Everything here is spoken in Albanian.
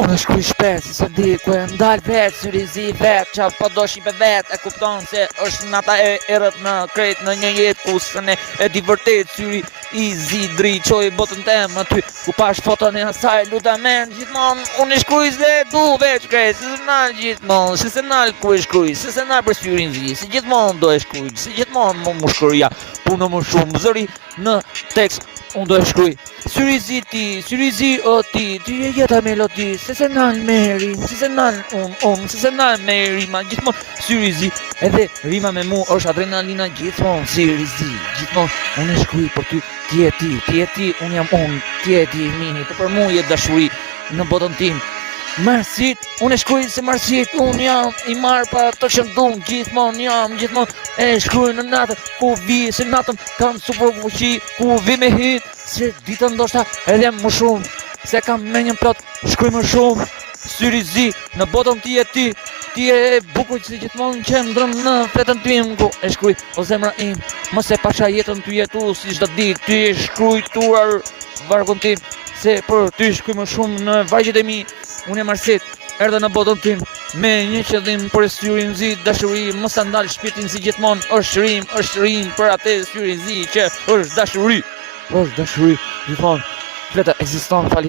Unë shkruj shpesë, se di ku e ndalë vetë, syrizi vetë, që po do shipe vetë, e kupton se është nata e erët në krejt në një jetë ku së ne e di vërtet, syri i zi dri, qoj botën temë aty, ku pash foton e asaj, luta men, gjithmon, unë shkruj se du veç krejt, se se nalë gjithmon, se se nalë ku e shkruj, se se nalë për syrin zi, se gjithmon do e shkruj, se gjithmon më shkruja, punë më shumë, zëri në tekst, unë do e shkruj. Syrizi o ti e jeta melodi, se se nalë me rim, se se nalë unë, se se nalë me rima, gjithmon syrizi, edhe rima me mu është adrenalina gjithmon, syrizi, gjithmon, unë e shkruj për ty, ti e ti, unë jam unë, ti e ti, mini, për mu jetë dashuri në botën tim. Marsit, unë e shkruj se marsit, unë jam i marë pa të shëndun, gjithmon e shkruj në natën, ku vi, se natën kam super fuqi, ku vi me hit, se ditën ndoshta edhe më shumë, se kam me një plot, shkruj më shumë, syrizi, në botën ti e bukuj që gjithmon që ndrëm në fletën tim, ku e shkruj, o zemra im, mos e pasha jetën ty jetu, si shdo dit, ty e shkrujtuar vargun tim, se për ty shkruj më shumë në vargjet e mi, unë e marsit, erdhe në botën tim, me një qëllim për syrin zi, dashuri, mos ta ndalë shpirtin si gjithmon, është rim për atë syrin zi që është dashuri, gjithmon, fleta ekziston, fali.